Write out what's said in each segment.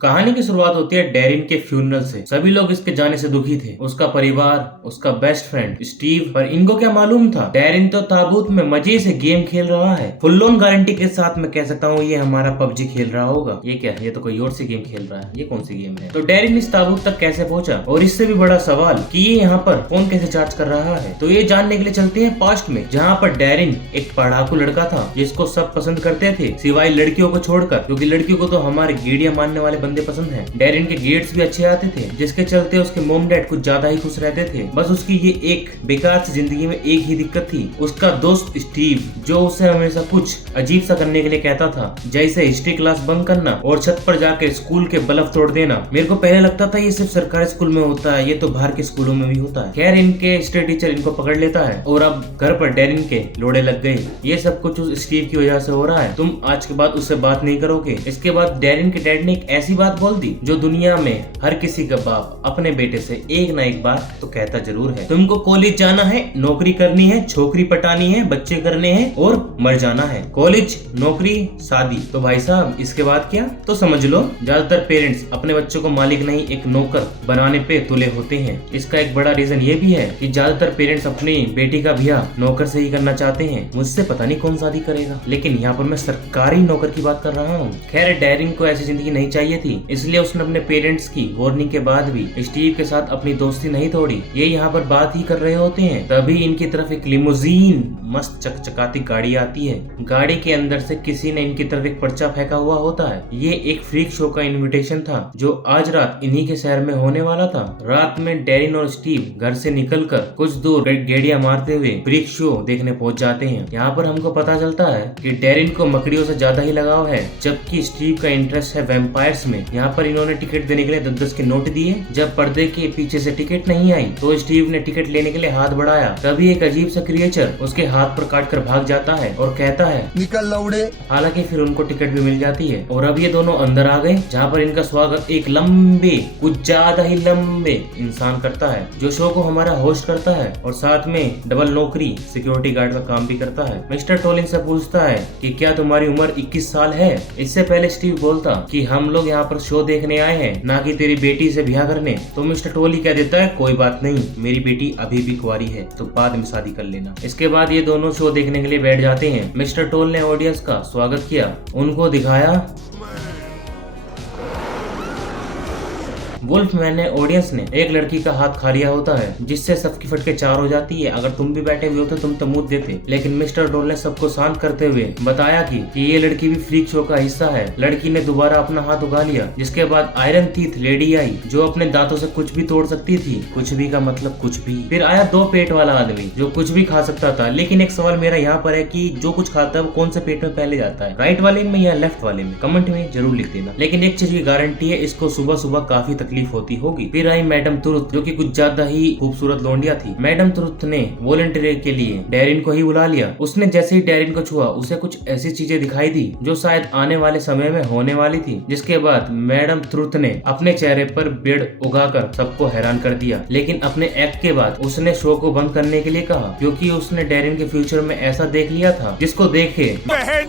कहानी की शुरुआत होती है डैरिन के फ्यूनरल से। सभी लोग इसके जाने से दुखी थे, उसका परिवार, उसका बेस्ट फ्रेंड स्टीव। पर इनको क्या मालूम था, डैरिन तो ताबूत में मजे से गेम खेल रहा है। फुल लोन गारंटी के साथ मैं कह सकता हूँ ये हमारा पबजी खेल रहा होगा। ये क्या है, ये तो कोई और सी गेम खेल रहा है। ये कौन सी गेम है? तो डैरिन इस ताबूत तक कैसे पहुंचा, और इससे भी बड़ा सवाल कि ये यहाँ पर फोन कैसे चार्ज कर रहा है। तो ये जानने के लिए चलते हैं पास्ट में, जहाँ पर डैरिन एक पढ़ाकू लड़का था जिसको सब पसंद करते थे सिवाय लड़कियों को छोड़कर, क्योंकि लड़कियों को तो हमारे गेड़िया मानने वाले बंदे पसंद हैं। डैरिन के गेट्स भी अच्छे आते थे, जिसके चलते उसके मॉम डैड कुछ ज्यादा ही खुश रहते थे। बस उसकी ये एक बेकार सी जिंदगी में एक ही दिक्कत थी, उसका दोस्त स्टीव, जो उसे हमेशा कुछ अजीब सा करने के लिए कहता था, जैसे हिस्ट्री क्लास बंक करना और छत पर जाकर स्कूल के बल्ब तोड़ देना। मेरे को पहले लगता था ये सिर्फ सरकारी स्कूल में होता है, ये तो बाहर के स्कूलों में भी होता है। खैर, इनके स्टेट टीचर इनको पकड़ लेता है और अब घर पर डैरिन के लोड़े लग गए। ये सब कुछ उस स्टीव की वजह से हो रहा है। तुम आज के बाद उससे बात नहीं करोगे। इसके बाद डैरिन के डैड ने एक ऐसी बात बोल दी जो दुनिया में हर किसी का बाप अपने बेटे से एक ना एक बार तो कहता जरूर है, तुमको कॉलेज जाना है, नौकरी करनी है, छोकरी पटानी है, बच्चे करने हैं और मर जाना है। कॉलेज, नौकरी, शादी। तो भाई साहब इसके बाद क्या? तो समझ लो, ज्यादातर पेरेंट्स अपने बच्चों को मालिक नहीं एक नौकर बनाने पे तुले होते हैं। इसका एक बड़ा रीजन ये भी है कि ज्यादातर पेरेंट्स अपनी बेटी का ब्याह नौकर से ही करना चाहते हैं। मुझसे पता नहीं कौन शादी करेगा, लेकिन यहाँ पर मैं सरकारी नौकर की बात कर रहा हूँ। खैर, डैरिन को ऐसी जिंदगी नहीं चाहिए थी, इसलिए उसने अपने पेरेंट्स की वार्निंग के बाद भी स्टीव के साथ अपनी दोस्ती नहीं तोड़ी। ये यहाँ पर बात ही कर रहे होते हैं, तभी इनकी तरफ एक लिमोजीन मस्त चकचकाती गाड़ी आती है। गाड़ी के अंदर से किसी ने इनकी तरफ एक पर्चा फेंका हुआ होता है। ये एक फ्रीक शो का इनविटेशन था जो आज रात इन्हीं के शहर में होने वाला था। रात में डैरिन और स्टीव घर से निकलकर कुछ दूर गेड़िया मारते हुए फ्रीक शो देखने पहुंच जाते हैं। यहाँ पर हमको पता चलता है कि डैरिन को मकड़ियों से ज्यादा ही लगाव है, जबकि स्टीव का इंटरेस्ट है वैम्पायर्स में। यहाँ पर इन्होंने टिकट देने के लिए 10-10 के नोट दिए। जब पर्दे के पीछे से टिकट नहीं आई तो स्टीव ने टिकट लेने के लिए हाथ बढ़ाया, तभी एक अजीब सा क्रिएचर उसके हाथ पर काट कर भाग जाता है और कहता है, निकल लौड़े। हालांकि फिर उनको टिकट भी मिल जाती है और अब ये दोनों अंदर आ गए, जहाँ पर इनका स्वागत एक लंबे, कुछ ज्यादा ही लंबे इंसान करता है, जो शो को हमारा होस्ट करता है और साथ में डबल नौकरी सिक्योरिटी गार्ड का काम भी करता है। मिस्टर टोलिन से पूछता है कि क्या तुम्हारी उम्र 21 साल है? इससे पहले स्टीव बोलता कि हम लोग यहाँ पर शो देखने आए हैं, ना कि तेरी बेटी से ब्याह करने। तो मिस्टर टोली कह देता है, कोई बात नहीं, मेरी बेटी अभी भी कुंवारी है, तो बाद में शादी कर लेना। इसके बाद ये दोनों शो देखने के लिए बैठ जाते हैं। मिस्टर टोल ने ऑडियंस का स्वागत किया, उनको दिखाया वुल्फमैन ने, ऑडियंस ने एक लड़की का हाथ खा लिया होता है, जिससे सबकी फटके चार हो जाती है। अगर तुम भी बैठे हुए होते तुम तो मुंह देते, लेकिन मिस्टर डोल ने सबको शांत करते हुए बताया कि ये लड़की भी फ्रीक शो का हिस्सा है। लड़की ने दोबारा अपना हाथ उगा लिया, जिसके बाद आयरन थीथ लेडी आई, जो अपने दांतों से कुछ भी तोड़ सकती थी। कुछ भी का मतलब कुछ भी। फिर आया 2 पेट वाला आदमी, जो कुछ भी खा सकता था। लेकिन एक सवाल मेरा यहाँ पर है कि जो कुछ खाता है वो कौन से पेट में पहले जाता है, राइट वाले में या लेफ्ट वाले में? कमेंट में जरूर लिख देना। लेकिन एक चीज की गारंटी है, इसको सुबह सुबह काफी तकलीफ होती होगी। फिर आई मैडम तुरुथ, जो कि कुछ ज्यादा ही खूबसूरत लौंडिया थी। मैडम तुरुथ ने वॉलंटियर के लिए डैरिन को ही बुला लिया। उसने जैसे ही डैरिन को छुआ, उसे कुछ ऐसी चीजें दिखाई दी जो शायद आने वाले समय में होने वाली थी। जिसके बाद मैडम तुरुथ ने अपने चेहरे पर बेड़ उगाकर सबको हैरान कर दिया। लेकिन अपने एक्ट के बाद उसने शो को बंद करने के लिए कहा, क्योंकि उसने डैरिन के फ्यूचर में ऐसा देख लिया था जिसको देखे बहन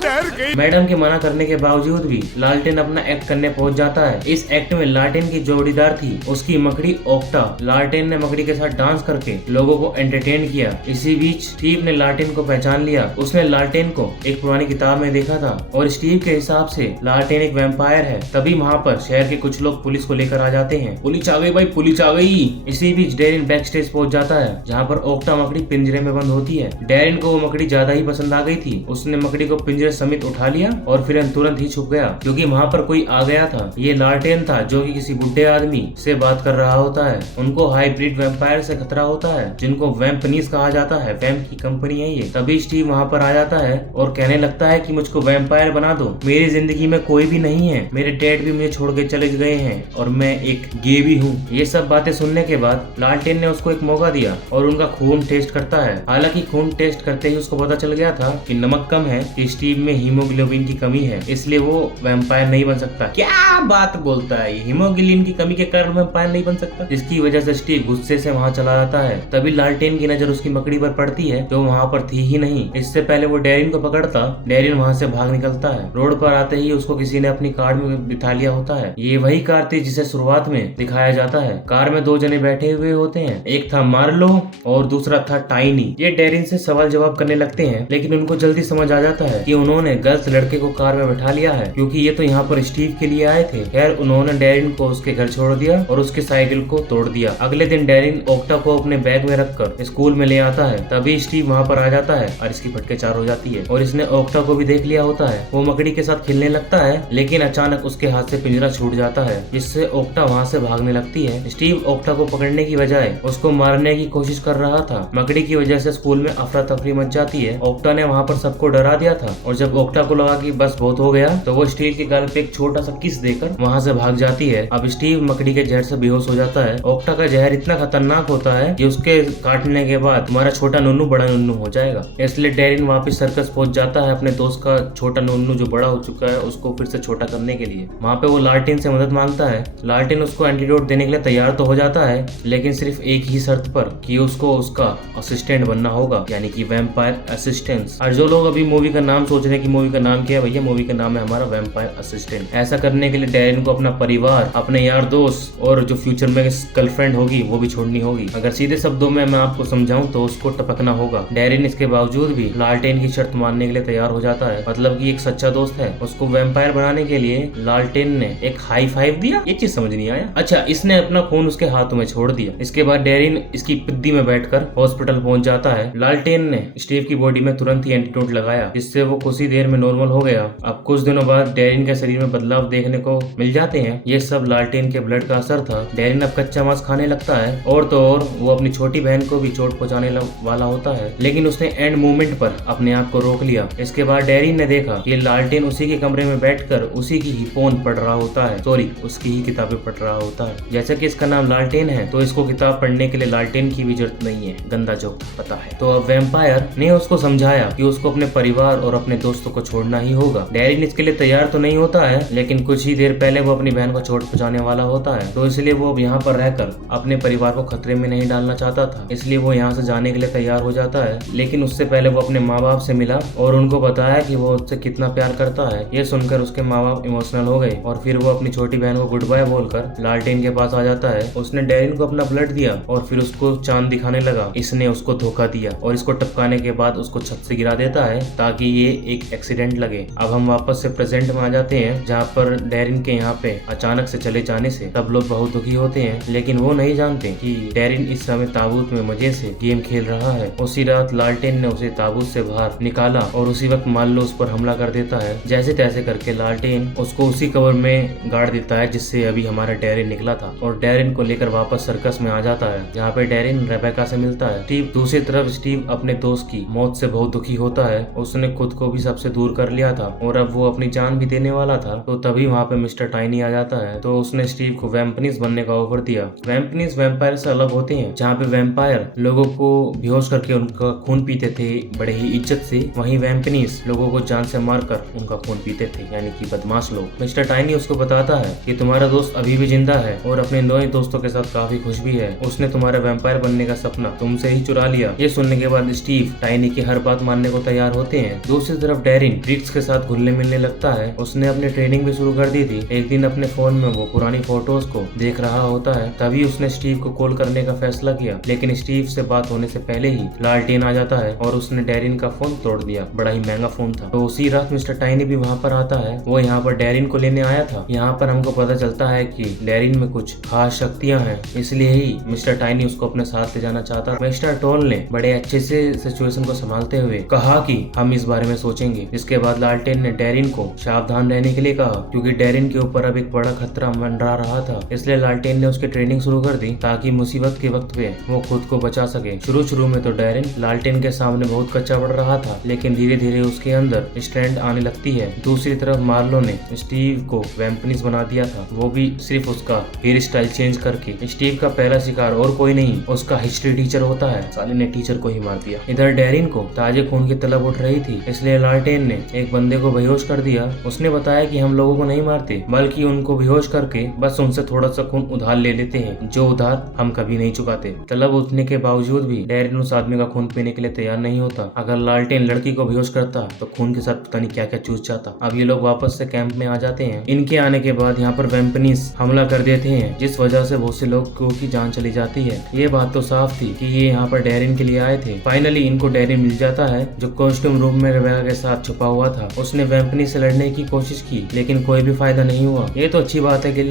डर गई। मैडम के मना करने के बावजूद भी लालटेन अपना एक्ट करने पहुंच जाता है। इस एक्ट में लालटेन की जोड़ीदार थी उसकी मकड़ी ओक्टा। लालटेन ने मकड़ी के साथ डांस करके लोगों को एंटरटेन किया। इसी बीच स्टीव ने लालटेन को पहचान लिया। उसने लालटेन को एक पुरानी किताब में देखा था और स्टीव के हिसाब से लालटेन एक वैम्पायर है। तभी वहाँ पर शहर के कुछ लोग पुलिस को लेकर आ जाते हैं। पुलिस आ गई भाई, पुलिस आ गई। इसी बीच डैरिन बैक स्टेज पहुंच जाता है, जहाँ पर ओक्टा मकड़ी पिंजरे में बंद होती है। डैरिन को वो मकड़ी ज्यादा ही पसंद आ गई थी। उसने मकड़ी को पिंजरे समेत उठा लिया और फिर तुरंत ही छुप गया, क्योंकि वहाँ पर कोई आ गया था। ये लालटेन था, जो कि किसी बुढ़े आदमी से बात कर रहा होता है। उनको हाइब्रिड वैम्पायर से खतरा होता है, जिनको वैम्पनीस कहा जाता है। वैम्प की कंपनी है ये। तभी स्टीव वहाँ पर आ जाता है और कहने लगता है कि मुझको वैम्पायर बना दो, मेरी जिंदगी में कोई भी नहीं है, मेरे डैड भी मुझे छोड़ के चले गए हैं और मैं एक गे भी हूँ। ये सब बातें सुनने के बाद लालटेन ने उसको एक मौका दिया और उनका खून टेस्ट करता है। हालांकि खून टेस्ट करते ही उसको पता चल गया था कि नमक कम है, कि स्टीव में हीमोग्लोबिन की कमी है, इसलिए वो वैम्पायर नहीं बन सकता। क्या बात बोलता सकता है, हीमोग्लोबिन की कमी के कारण वैम्पायर नहीं बन सकता। इसकी वजह से स्टीव गुस्से से वहाँ चला जाता है। तभी लालटेन की नजर उसकी मकड़ी पर पड़ती है जो वहाँ पर थी ही नहीं। इससे पहले वो डैरिन को पकड़ता, डैरिन वहाँ से भाग निकलता है। रोड पर आते ही उसको किसी ने अपनी कार में बिठा लिया होता है। ये वही कार थी जिसे शुरुआत में दिखाया जाता है। कार में दो जने बैठे हुए होते हैं, एक था मार्लो और दूसरा था टाइनी। ये डैरिन से सवाल जवाब करने लगते हैं, लेकिन उनको जल्दी समझ आ जाता है कि उन्होंने गलत लड़के को कार में बैठा लिया है, क्योंकि ये तो यहाँ पर स्टीव के लिए आए थे। खैर उन्होंने डैरिन को उसके घर छोड़ दिया और उसके साइकिल को तोड़ दिया। अगले दिन डैरिन ओक्टा को अपने बैग में रखकर स्कूल में ले आता है। तभी स्टीव वहाँ पर आ जाता है और इसकी फटके चार हो जाती है और इसने ओक्टा को भी देख लिया होता है। वो मकड़ी के साथ खेलने लगता है, लेकिन अचानक उसके हाथ से पिंजरा छूट जाता है, जिससे ओक्टा वहाँ से भागने लगती है। स्टीव ओक्टा को पकड़ने की बजाय उसको मारने की कोशिश कर रहा था। मकड़ी की वजह से स्कूल में अफरा तफरी मच जाती है। ओक्टा ने वहाँ पर सबको डरा दिया था और जब ओक्टा को लगा कि बस बहुत हो गया, तो वो स्टीव के गाल पे एक छोटा सा किस देकर वहाँ से भाग जाती है। अब स्टीव मकड़ी के जहर से बेहोश हो जाता है। ओक्टा का जहर इतना खतरनाक होता है कि उसके काटने के बाद तुम्हारा छोटा नन्नू बड़ा नन्नू हो जाएगा। इसलिए डैरिन वापस सर्कस पहुंच जाता है अपने दोस्त का छोटा नन्नू जो बड़ा हो चुका है उसको फिर से छोटा करने के लिए। वहाँ पे वो लालटेन से मदद मांगता है। लालटेन उसको एंटीडोट देने के लिए तैयार तो हो जाता है, लेकिन सिर्फ एक ही शर्त पर कि उसको उसका असिस्टेंट बनना होगा, यानी कि वैम्पायर असिस्टेंट। और जो लोग अभी मूवी का नाम सोच रहे हैं कि मूवी का नाम क्या है, भैया मूवी का नाम है हमारा वैम्पायर असिस्टेंट। ऐसा करने के लिए डैरिन को अपना परिवार, अपने यार दोस्त और जो फ्यूचर में गर्लफ्रेंड होगी वो भी छोड़नी होगी। अगर सीधे शब्दों में मैं आपको समझाऊं तो उसको टपकना होगा। डैरिन इसके बावजूद भी लालटेन की शर्त मानने के लिए तैयार हो जाता है, मतलब कि एक सच्चा दोस्त है। उसको वैम्पायर बनाने के लिए लालटेन ने एक हाई फाइव दिया। ये चीज समझ नहीं आया। अच्छा, इसने अपना खून उसके हाथों में छोड़ दिया। इसके बाद डैरिन इसकी पिद्दी में बैठकर हॉस्पिटल पहुंच जाता है। लालटेन ने स्टीव की बॉडी में तुरंत ही एंटीडोट लगाया, जिससे वो कुछ ही देर में नॉर्मल हो गया। अब कुछ दिनों बाद डैरिन के शरीर में बदलाव देखने को मिल जाते हैं। ये सब लालटेन के ब्लड का असर था। डैरिन अब कच्चा मांस खाने लगता है और तो और वो अपनी छोटी बहन को भी चोट पहुंचाने वाला होता है, लेकिन उसने एंड मोमेंट पर अपने आप को रोक लिया। इसके बाद डैरिन ने देखा कि लालटेन उसी के कमरे में बैठकर उसी की ही फोन पढ़ रहा होता है, सॉरी उसकी ही किताबें पढ़ रहा होता है। जैसे कि इसका नाम लालटेन है तो इसको किताब पढ़ने के लिए लालटेन की भी जरूरत नहीं है, गंदा जोक पता है। तो अब वैम्पायर ने उसको समझाया कि उसको अपने परिवार और अपने दोस्तों को छोड़ना ही होगा। डैरिन इसके लिए तैयार तो नहीं होता है, लेकिन कुछ ही देर पहले वो अपनी बहन को चोट पहुंचाने वाला होता है, तो इसलिए वो अब यहाँ पर रहकर अपने परिवार को खतरे में नहीं डालना चाहता था। इसलिए वो यहाँ से जाने के लिए तैयार हो जाता है, लेकिन उससे पहले वो अपने माँ बाप से मिला और उनको बताया कि वो उससे कितना प्यार करता है। ये सुनकर उसके माँ बाप इमोशनल हो गए और फिर वो अपनी छोटी बहन को गुड बाय बोलकर लालटेन के पास आ जाता है। उसने डैरिन को अपना ब्लड दिया और फिर उसको चांद दिखाने लगा। इसने उसको धोखा दिया और इसको टपकाने के बाद उसको छत से गिरा देता है ताकि ये एक एक्सीडेंट लगे। अब हम वापस से प्रेजेंट में आ जाते हैं, जहाँ पर डैरिन के यहाँ पे अचानक से चले जाने से सब लोग बहुत दुखी होते हैं, लेकिन वो नहीं जानते कि डैरिन इस समय ताबूत में मजे से गेम खेल रहा है। उसी रात लालटेन ने उसे ताबूत से बाहर निकाला और उसी वक्त माल्लो उस पर हमला कर देता है। जैसे तैसे करके लालटेन उसको उसी कवर में गाड़ देता है जिससे अभी हमारा डैरिन निकला था और डैरिन को लेकर वापस सर्कस में आ जाता है, जहाँ पे डैरिन रेबेका से मिलता है। स्टीव दूसरी तरफ स्टीव अपने दोस्त की मौत से बहुत दुखी होता है। उसने खुद को भी सबसे दूर कर लिया था और अब वो अपनी जान भी देने वाला था। तो तभी वहाँ पे मिस्टर टाइनी आ जाता है, तो उसने स्टीव को वैम्पनीस बनने का ऑफर दिया। वैम्पनीस वैम्पायर से अलग होते हैं, जहाँ पे वैम्पायर लोगों को बेहोश करके उनका खून पीते थे बड़े ही इज्जत से, वहीं वैम्पनीस लोगों को जान से मारकर उनका खून पीते थे, यानी कि बदमाश लोग। मिस्टर टाइनी उसको बताता है कि तुम्हारा दोस्त अभी भी जिंदा है और अपने नए दोस्तों के साथ काफी खुश भी है। उसने तुम्हारा वैम्पायर बनने का सपना तुमसे ही चुरा लिया। ये सुनने के बाद स्टीव टाइनी की हर बात मानने को तैयार होते हैं। दूसरी तरफ डैरिन ट्रिक्स के साथ घुलने मिलने लगता है। उसने अपनी ट्रेनिंग भी शुरू कर दी थी। एक दिन अपने फोन में वो पुरानी फोटोज को देख रहा होता है, तभी उसने स्टीव को कॉल करने का फैसला किया, लेकिन स्टीव से बात होने से पहले ही लालटेन आ जाता है और उसने डैरिन का फोन तोड़ दिया। बड़ा ही महंगा फोन था। तो उसी रात मिस्टर टाइनी भी वहाँ पर आता है। वो यहाँ पर डैरिन को लेने आया था। यहाँ पर हमको पता चलता है कि डैरिन में कुछ खास शक्तियाँ हैं, इसलिए ही मिस्टर टाइनी उसको अपने साथ ले जाना चाहता। मिस्टर टोल ने बड़े अच्छे से सिचुएशन को संभालते हुए कहा कि हम इस बारे में सोचेंगे। इसके बाद लालटेन ने डैरिन को सावधान रहने के लिए कहा, क्योंकि डैरिन के ऊपर अब एक बड़ा खतरा मंडरा रहा था। इसलिए लालटेन ने उसकी ट्रेनिंग शुरू कर दी ताकि मुसीबत के वक्त पे वो खुद को बचा सके। शुरू में तो डैरिन लालटेन के सामने बहुत कच्चा पड़ रहा था, लेकिन धीरे धीरे उसके अंदर स्ट्रेंथ आने लगती है। दूसरी तरफ मार्लो ने स्टीव को वैम्पनीस बना दिया था, वो भी सिर्फ उसका हेयर स्टाइल चेंज करके। स्टीव का पहला शिकार और कोई नहीं, उसका हिस्ट्री टीचर होता है। साले ने टीचर को ही मार दिया। इधर डैरिन को ताजे खून की तलब उठ रही थी, इसलिए लालटेन ने एक बंदे को बेहोश कर दिया। उसने बताया कि हम लोगों को नहीं मारते, बल्कि उनको बेहोश करके बस उनसे थोड़ा सा खून उधार ले लेते हैं, जो उधार हम कभी नहीं चुकाते। तलब उठने के बावजूद भी डैरेन उस आदमी का खून पीने के लिए तैयार नहीं होता। अगर लालटेन लड़की को बेहोश करता तो खून के साथ पता नहीं क्या क्या चूस जाता। अब ये लोग वापस से कैंप में आ जाते हैं। इनके आने के बाद यहाँ पर वेम्पनीस हमला कर देते हैं, जिस वजह से बहुत से लोगों की जान चली जाती है। ये बात तो साफ थी कि ये यहाँ पर डैरेन के लिए आए थे। फाइनली इनको डैरेन मिल जाता है, जो कॉस्ट्यूम रूम में रेबेका के साथ छुपा हुआ था। उसने वेम्पनी से लड़ने की कोशिश की, लेकिन कोई भी फायदा नहीं हुआ। ये तो अच्छी बात है कि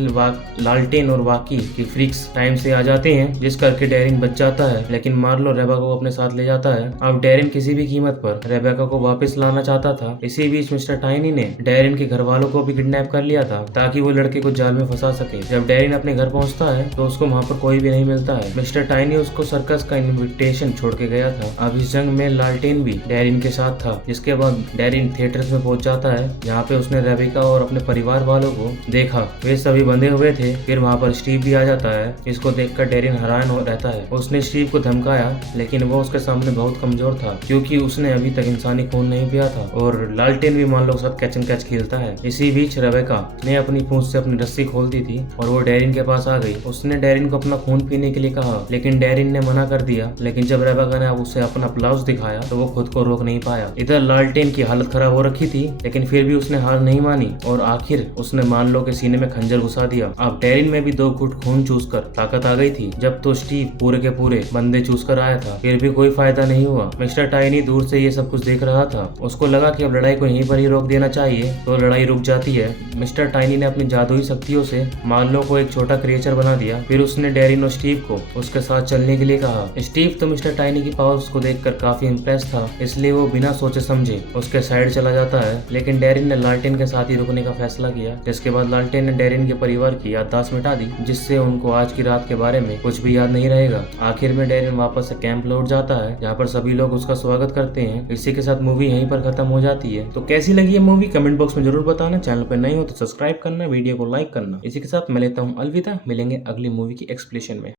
लालटेन और वाकी की फ्रीक्स टाइम से आ जाते हैं, जिस करके डैरेन बच जाता है। लेकिन मार्लो रेबेका को अपने साथ ले जाता है। अब डैरेन किसी भी कीमत पर रेबेका को वापस लाना चाहता था। इसी बीच मिस्टर टाइनी ने डैरेन के घर वालों को भी किडनैप कर लिया था, ताकि वो लड़के को जाल में फंसा सके। जब डैरेन अपने घर पहुंचता है तो उसको वहाँ पर कोई भी नहीं मिलता है। मिस्टर टाइनी उसको सर्कस का इनविटेशन छोड़ के गया था। अब इस जंग में लालटेन भी डैरेन के साथ था। जिसके बाद डैरेन थिएटर्स में पहुंच जाता है, जहाँ पे उसने रेबेका और अपने परिवार वालों को देखा। वे सभी बंधे हुए थे। फिर वहाँ पर स्टीव भी आ जाता है, जिसको देखकर डैरेन हैरान हो रहता है। उसने स्टीव को धमकाया, लेकिन वो उसके सामने बहुत कमजोर था, क्योंकि उसने अभी तक इंसानी खून नहीं पिया था। और लालटेन भी मान लो सब कैच एंड कैच खेलता है। इसी बीच रेबेका ने अपनी पूंछ से अपनी रस्सी खोल दी थी और वो डैरेन के पास आ गई। उसने डैरेन को अपना खून पीने के लिए कहा, लेकिन डैरेन ने मना कर दिया। लेकिन जब रेबेका ने उसे अपना ब्लाउज दिखाया तो वो खुद को रोक नहीं पाया। इधर लालटेन की हालत खराब हो रखी थी, लेकिन फिर भी उसने हार नहीं मानी और आखिर उसने मार्लो के सीने में खंजर घुसा दिया। अब डैरेन में भी 2 घूंट खून चूसकर ताकत आ गई थी। जब तो स्टीव पूरे के पूरे बंदे चूस कर आया था, फिर भी कोई फायदा नहीं हुआ। मिस्टर टाइनी दूर से ये सब कुछ देख रहा था। उसको लगा कि अब लड़ाई को यहीं पर ही रोक देना चाहिए, तो लड़ाई रुक जाती है। मिस्टर टाइनी ने अपनी जादुई शक्तियों से मार्लो को एक छोटा क्रिएचर बना दिया। फिर उसने डैरेन और स्टीव को उसके साथ चलने के लिए कहा। स्टीव तो मिस्टर टाइनी की पावर्स को देखकर काफी इम्प्रेस था, इसलिए वो बिना सोचे समझे उसके साइड चला जाता है। लेकिन डैरेन ने लालटेन के साथ ही रुकने का फैसला किया। जिसके बाद लालटेन ने डैरेन के परिवार की याददाश्त मिटा दी, जिससे उनको आज की रात के बारे में कुछ भी याद नहीं रहेगा। आखिर में डैरेन वापस से कैंप लौट जाता है, जहाँ पर सभी लोग उसका स्वागत करते हैं। इसी के साथ मूवी यहीं पर खत्म हो जाती है। तो कैसी लगी है मूवी कमेंट बॉक्स में जरूर बताना। चैनल पर नहीं हो तो सब्सक्राइब करना, वीडियो को लाइक करना। इसी के साथ मैं लेता हूँ अलविदा। मिलेंगे अगली मूवी की एक्सप्लेनेशन में।